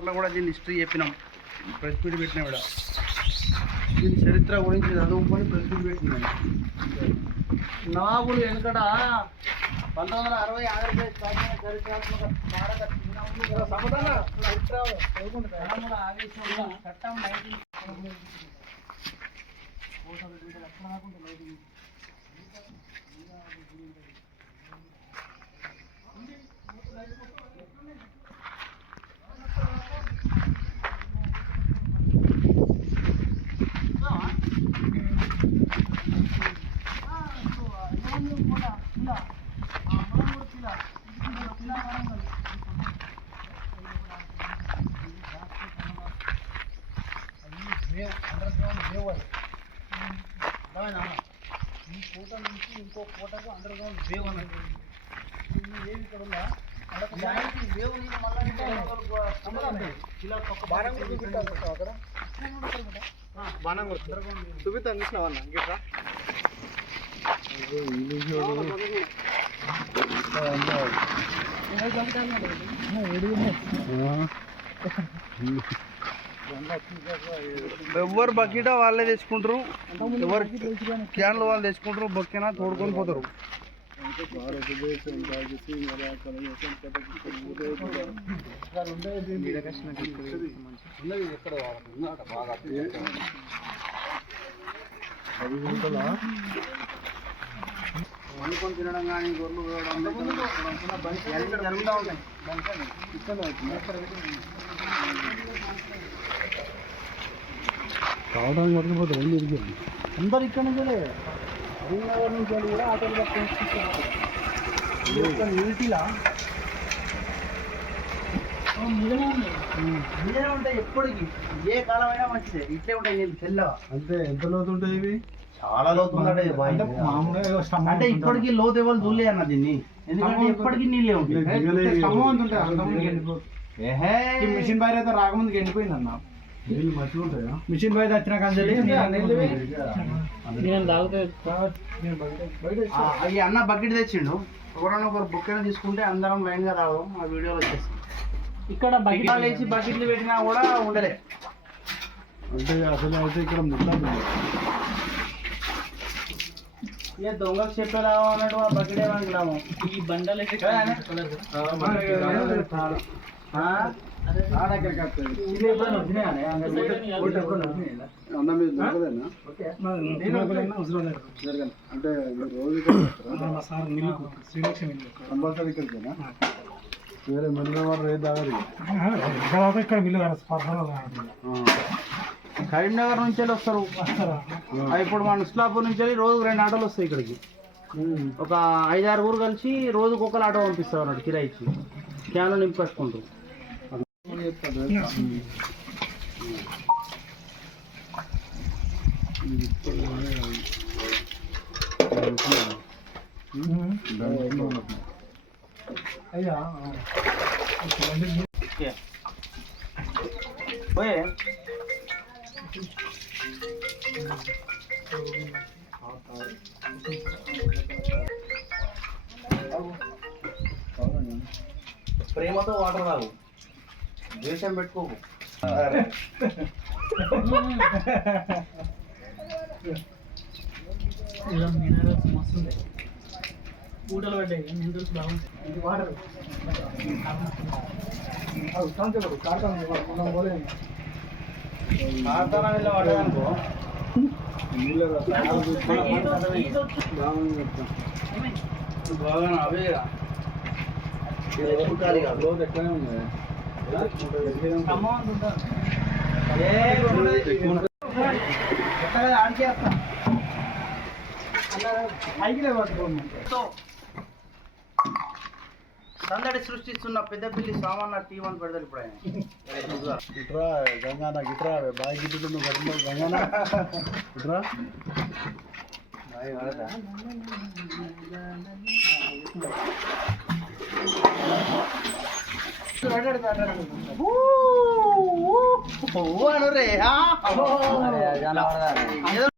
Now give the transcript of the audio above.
పేపర్లో కూడా దీని హిస్టరీ చెప్పినాం, ప్రెస్ మీట్ పెట్టినా కూడా దీని చరిత్ర గురించి చదువుకొని ప్రెస్ మీట్ పెట్టినాం. నవాబులు వెనుకట 1960 ఆంధ్రప్రదేశ్ ప్రాచీన చరిత్రాత్మక స్మారక చిహ్నములు ఆవేశంగా చట్టం 19 ఈ కోట నుంచి ఇంకో కోటకు అండర్ గ్రౌండ్ వేవ్ అన్నది. ఈ వేవ్ ఇక్కడ ఉందా వేవ్ బాణం చూపిస్తాను చూసినావన్నా గిట్రా ఎవరు బకెటా వాళ్ళే తెచ్చుకుంటారు, ఎవరు క్యాన్లు వాళ్ళు తెచ్చుకుంటారు, బొక్కేనా తోడుకొని పోతారు. వండుకొని తినడం కానీ గొర్రెలు జరుగుతూ ఉంటాయి. కావడానికి పట్టుకుపోతారు ఏం తిరిగింది అందరు ఇక్కడ నుంచి కరీంనగర్ నుంచి కూడా ఆటోలు తీసుకుంటారు. నీటిలా మీరే ఉంటాయి ఎప్పటికి, ఏ కాలమైనా మంచిదే. ఇట్లే ఉంటాయి నీళ్ళు తెల్లగా. అంటే ఎంత లోతు ఉంటాయి ఇవి? చాలా లోతు ఉందంటే అంటే ఇప్పటికీ లోతు ఎవరు చూడలే అన్న దీన్ని, ఎందుకంటే ఎప్పటికీ నీళ్ళే ఉంటాయి. మిషన్ బయట అయితే రాకముందుకు ఎండిపోయింది అన్న. నీళ్ళు మంచిగా ఉంటాయా? మిషన్ బయట వచ్చిన కానీ అవి అన్న బకెట్ తెచ్చిండు. ఒకరైనా ఒకరు బొక్కెన తీసుకుంటే అందరం లైన్ గా రావడం ఆ వీడియోలో వచ్చేసి ఇక్కడ బకెట్ వేసి బకెట్లు పెట్టినా కూడా ఉండలే. అంటే అసలు అయితే ఇక్కడ ముట్టాలి ఇక దొంగకు చెప్పేలా అన్నట్టు ఆ బకెట్ ఏమనుకున్నాము. ఈ బండలు అంటే రోజు కంపల్సరీ ఇక్కడికేనా? వేరే మిల్లు వారు రేపు తాగరు ఇక్కడ మిల్లు కరీంనగర్ నుంచి వస్తారు. ఇప్పుడు మన ఇస్లాపూర్ నుంచి రోజు 2 ఆటోలు వస్తాయి ఇక్కడికి. ఒక 5-6 ఊరు కలిసి రోజుకు ఒక ఆటో పంపిస్తారు అన్నట్టు కిరాయిచ్చి, క్యాన్లు నింపుకొచ్చుకుంటారు. అయ్యా పోయే ప్రేమతో వాటర్ రావు, ద్వేషం పెట్టుకోకు. మస్తుంది ఊటలు పడ్డాయి, మినరల్స్ బాగుంటాయి. వాటర్ అనుకో బాగా అవే ఎక్కడనే ఉన్నాయి. సందడి సృష్టిస్తున్న పెద్దపల్లి సామాన్య T1 పెడతారు ఇప్పుడు ఆయన. ఇట్రా గంగానా గిట్రా బాగా గిట్టు నువ్వు కట్టిన గంగానా ఇట్రా ఏదో